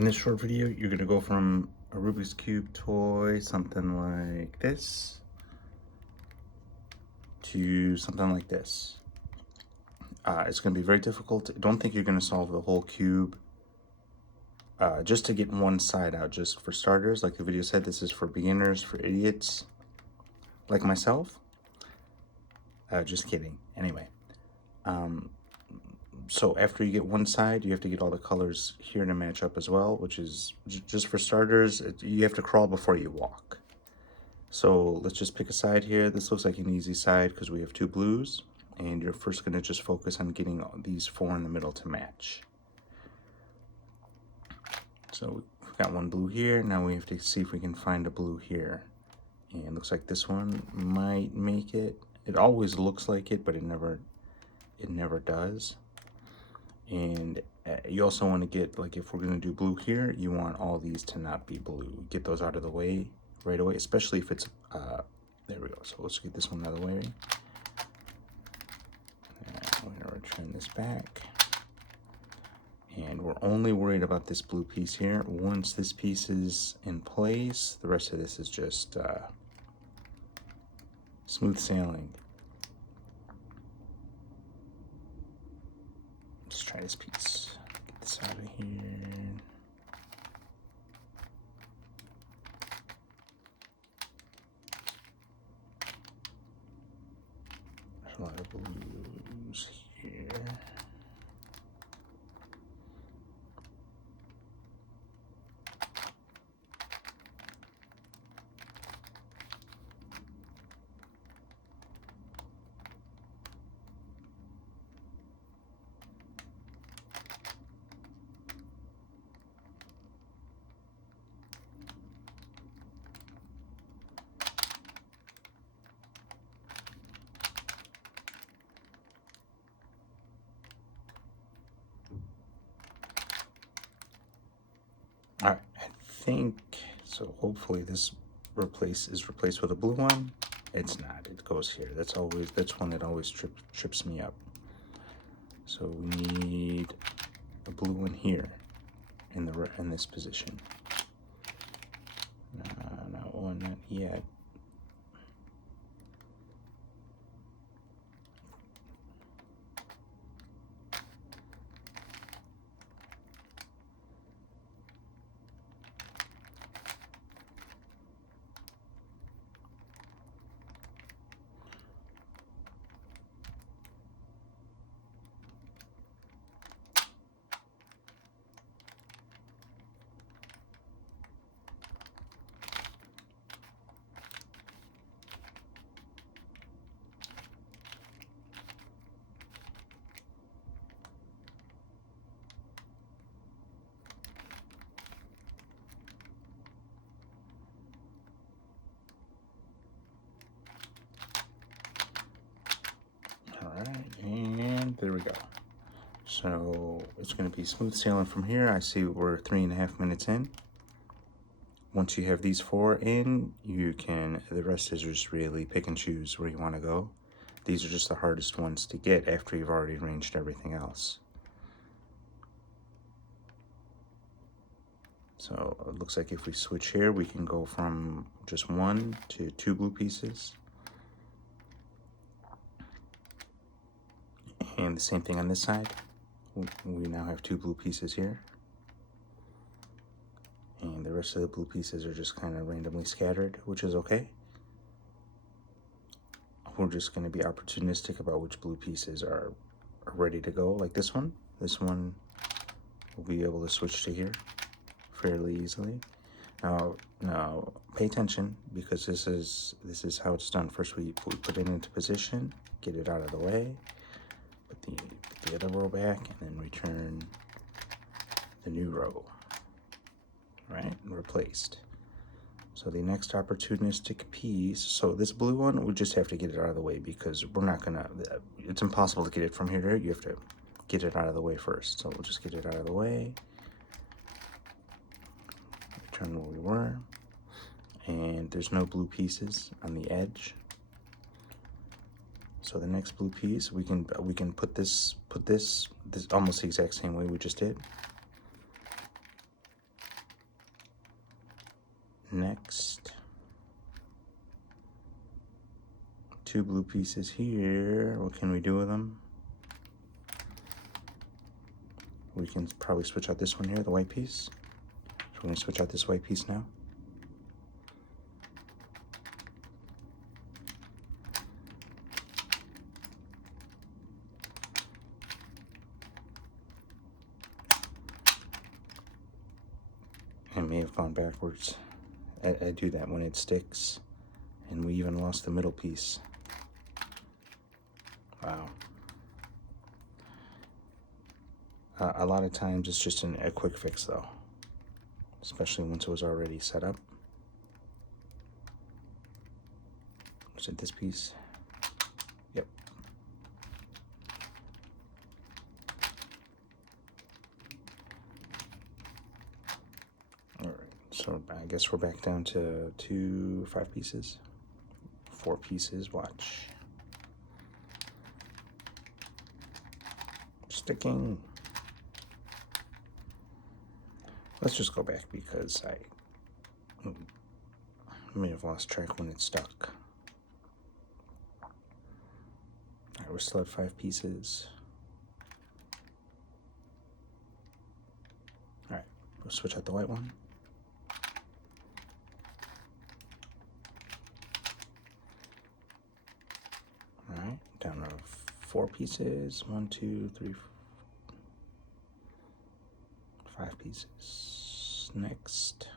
In this short video, you're going to go from a Rubik's Cube toy, something like this, to something like this. It's going to be very difficult. Don't think you're going to solve the whole cube just to get one side out. Just for starters, like the video said, this is for beginners, for idiots like myself. Just kidding. Anyway, so after you get one side, you have to get all the colors here to match up as well, which is just for starters. You have to crawl before you walk. So let's just pick a side here. This looks like an easy side because we have two blues, and you're first going to just focus on getting these four in the middle to match. So we've got one blue here. Now we have to see if we can find a blue here. And it looks like this one might make it. It always looks like it, but it never does. And you also want to get, like, if we're going to do blue here, you want all these to not be blue. Get those out of the way right away, especially if it's there we go. So let's get this one out of the way. And we're going to return this back, and we're only worried about this blue piece here. Once this piece is in place, the rest of this is just smooth sailing. Let's try this piece. Get this out of here. There's a lot of blues here. All right, I think so. Hopefully this is replaced with a blue one. It's not. It goes here. That's one that always trips me up. So we need a blue one here in this position. Not one, not yet. And there we go. So it's going to be smooth sailing from here. I see we're 3.5 minutes in. Once you have these four in, the rest is just really pick and choose where you want to go. These are just the hardest ones to get after you've already arranged everything else. So it looks like if we switch here, we can go from just one to two blue pieces. And the same thing on this side. We now have two blue pieces here. And the rest of the blue pieces are just kind of randomly scattered, which is okay. We're just going to be opportunistic about which blue pieces are ready to go, like this one. This one we'll be able to switch to here fairly easily. Now pay attention, because this is how it's done. First we put it into position, get it out of the way, put the other row back, and then return the new row. Right, replaced. So the next opportunistic piece, so this blue one, we just have to get it out of the way, because we're not gonna, it's impossible to get it from here to here. You have to get it out of the way first. So we'll just get it out of the way, return where we were, and there's no blue pieces on the edge. So the next blue piece, we can put this almost the exact same way we just did. Next, 2 blue pieces here. What can we do with them? We can probably switch out this one here, the white piece. So we're going to switch out this white piece now. I may have gone backwards. I do that when it sticks. And we even lost the middle piece. Wow. A lot of times it's just a quick fix though. Especially once it was already set up. Was it this piece? Yep. Alright, so I guess we're back down to 5 pieces. 4 pieces, watch. Sticking. Let's just go back because I may have lost track when it stuck. Alright, we're still at 5 pieces. Alright, we'll switch out the white one. Alright, down to 4 pieces. 1, 2, 3, 5 pieces. Next.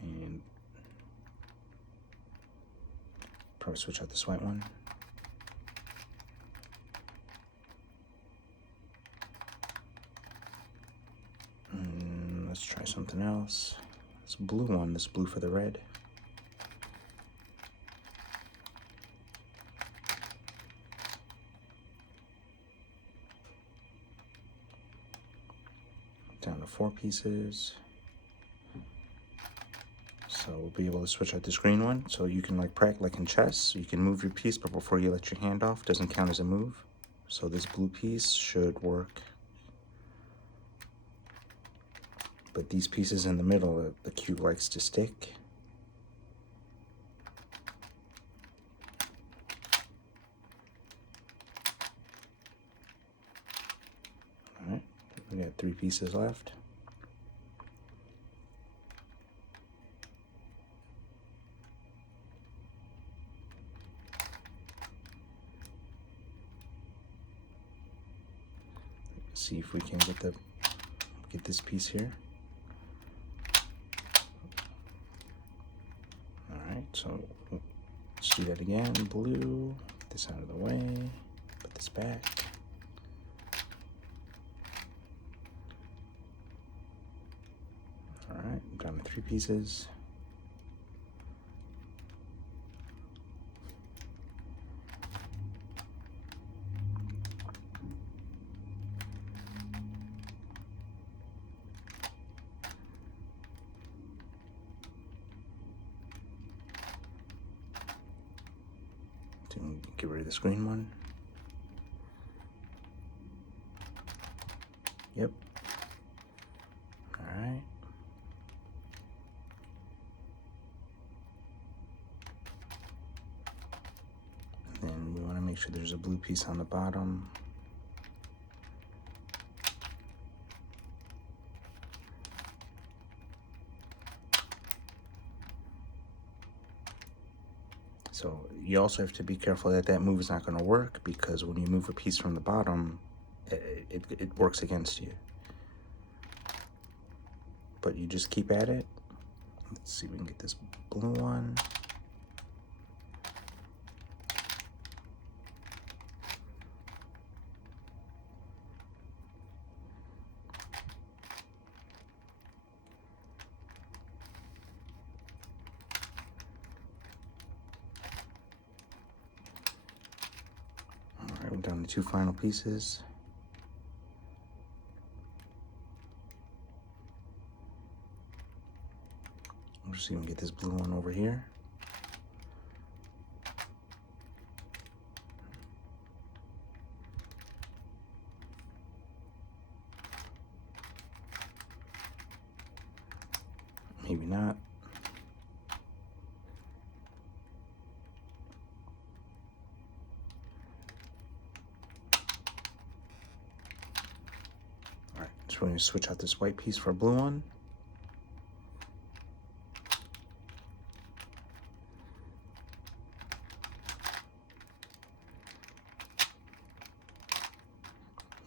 And probably switch out this white one. And let's try something else. This blue one, this blue for the red. Down to 4 pieces. So we'll be able to switch out this green one. So you can like in chess, you can move your piece, but before you let your hand off, doesn't count as a move. So this blue piece should work. But these pieces in the middle, the cube likes to stick. All right, we got 3 pieces left. See if we can get this piece here. All right, so let's do that again. Blue, get this out of the way, put this back. All right, I'm down to 3 pieces. Get rid of this green one. Yep. All right. And then we want to make sure there's a blue piece on the bottom. So you also have to be careful that that move is not going to work, because when you move a piece from the bottom, it works against you. But you just keep at it. Let's see if we can get this blue one. We're down to 2 final pieces. We'll just even get this blue one over here. Maybe not. Alright, so we're going to switch out this white piece for a blue one.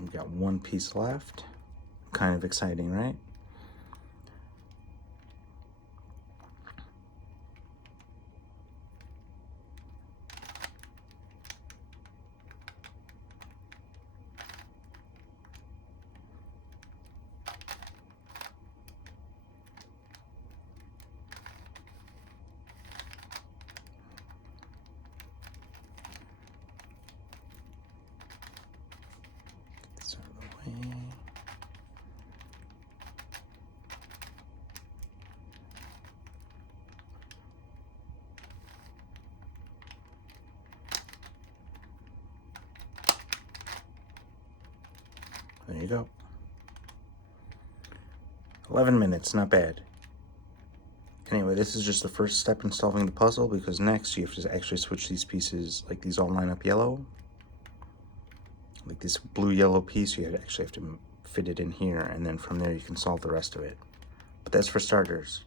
We've got one piece left. Kind of exciting, right? Get this out of the way. There you go. 11 minutes, not bad. Anyway, this is just the first step in solving the puzzle, because next you have to actually switch these pieces, like these all line up yellow. Like this blue-yellow piece, you actually have to fit it in here, and then from there you can solve the rest of it. But that's for starters.